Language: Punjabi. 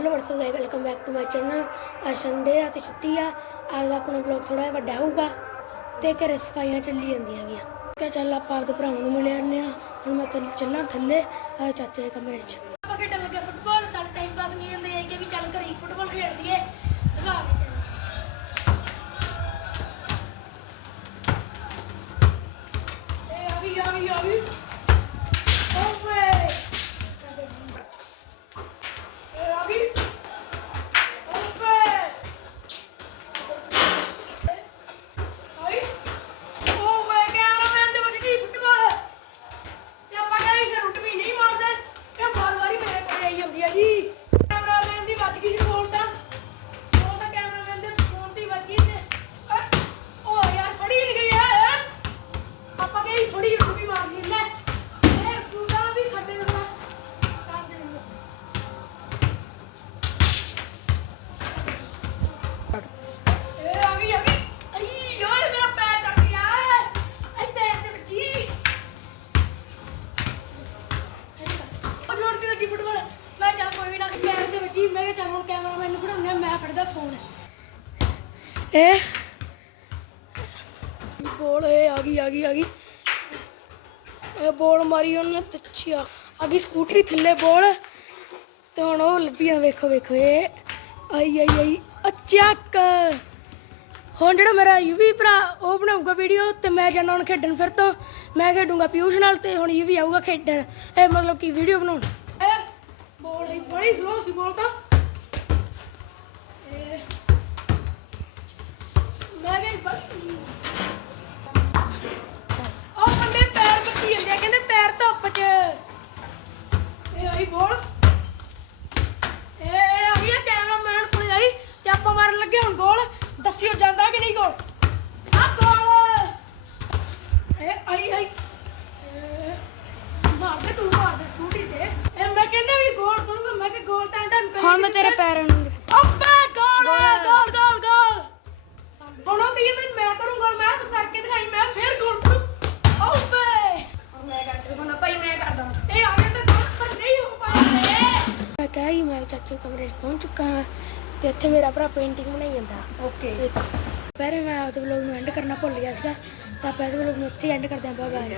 Hello what's up guys welcome back to my channel ਅੱਜ ਸੰਡੇ ਆ ਤੇ ਛੁੱਟੀ ਆ। ਅੱਜ ਦਾ ਆਪਣਾ ਵਲੌਗ ਥੋੜਾ ਜਿਹਾ ਵੱਡਾ ਹੋਊਗਾ ਤੇ ਘਰੇ ਸਫਾਈਆਂ ਚੱਲੀ ਜਾਂਦੀਆਂ ਹੈਗੀਆਂ ਕਿ ਚੱਲ ਆਪਾਂ ਆਪਦੇ ਭਰਾਵਾਂ ਨੂੰ ਮਿਲਿਆ ਆਉਂਦੇ ਹੁਣ ਮੈਂ ਚੱਲਾਂ ਥੱਲੇ ਚਾਚੇ ਦੇ ਕਮਰੇ 'ਚ। ਕੈਮਰਾਮੈਨ ਨੂੰ ਮੈਂ ਫੜਦਾ ਫੋਨ ਇਹ? ਬੋਲ ਇਹ ਆ ਗਈ ਆ ਗਈ ਆ ਗਈ। ਇਹ ਬੋਲ ਮਾਰੀ ਉਹਨੇ ਤੇ ਅੱਛਾ ਆ ਗਈ ਸਕੂਟਰੀ ਥੱਲੇ ਬੋਲ। ਤੇ ਹੁਣ ਉਹ ਲੱਭੀਆਂ ਵੇਖੋ ਵੇਖੋ ਇਹ। ਆਈ ਆਈ ਆਈ ਅਚੱਕ ਹੁਣ ਜਿਹੜਾ ਮੇਰਾ ਯੂਵੀ ਭਰਾ ਉਹ ਬਣਾਊਗਾ ਵੀਡੀਓ ਤੇ ਮੈਂ ਜਾਣਾ ਹੁਣ ਖੇਡਣ ਫਿਰ ਤੋਂ। ਮੈਂ ਖੇਡੂੰਗਾ ਪਿਊਸ਼ ਨਾਲ ਤੇ ਹੁਣ ਯੂਵੀ ਆਊਗਾ ਖੇਡਣ। ਇਹ ਮਤਲਬ ਕਿ ਵੀਡੀਓ ਬਣਾਉਣ। ਬੋਲ ਬੜੀ ਸਲੋ ਸੀ ਬੋਲ ਤਾਂ। ਉਹ ਬੰਦੇ ਪੈਰ ਬੱਤੀ ਜਾਂਦੇ ਆ ਕਹਿੰਦੇ ਪੈਰ ਧੁੱਪ 'ਚ। ਇਹ ਆਈ ਬੋਲ। ਇਹ ਇਹ ਆ ਗਈ ਕੈਮਰਾਮੈਨ ਕੋਲ ਆਈ ਤੇ ਆਪਾਂ ਮਾਰਨ ਲੱਗੇ ਹੁਣ ਗੋਲ। ਦੱਸਿਓ ਜਾਂਦਾ ਕਿ ਨਹੀਂ ਗੋਲ? ਆ ਗੋਲ। ਇਹ ਆਈ ਆਈ। ਇਹ ਮਾਰ ਦੇ ਤੂੰ ਮਾਰ ਦੇ ਸਕੂਟੀ ਤੇ। ਇਹ ਮੈਂ ਕਹਿੰਦਾ ਵੀ ਗੋਲ ਕਰੂੰਗਾ ਮੈਂ ਕਿ ਗੋਲ ਤਾਂ ਤੁਹਾਨੂੰ ਹੁਣ ਮੈਂ ਤੇਰੇ ਪੈਰਾਂ ਨੂੰ ਮੈਂ ਚਾਚੇ ਕਮਰੇ 'ਚ ਪਹੁੰਚ ਚੁੱਕਾ ਹਾਂ ਤੇ ਇੱਥੇ ਮੇਰਾ ਭਰਾ ਪੇਂਟਿੰਗ ਬਣਾਈ ਜਾਂਦਾ। ਓਕੇ ਪਹਿਲੇ ਮੈਂ ਆਪਦੇ ਵਲੋਗ ਨੂੰ ਐਂਡ ਕਰਨਾ ਭੁੱਲ ਗਿਆ ਸੀਗਾ ਤਾਂ ਆਪਾਂ ਇਸ ਵਲੋਗ ਨੂੰ ਇੱਥੇ ਐਂਡ ਕਰਦੇ ਹਾਂ ਬਾਏ ਬਾਏ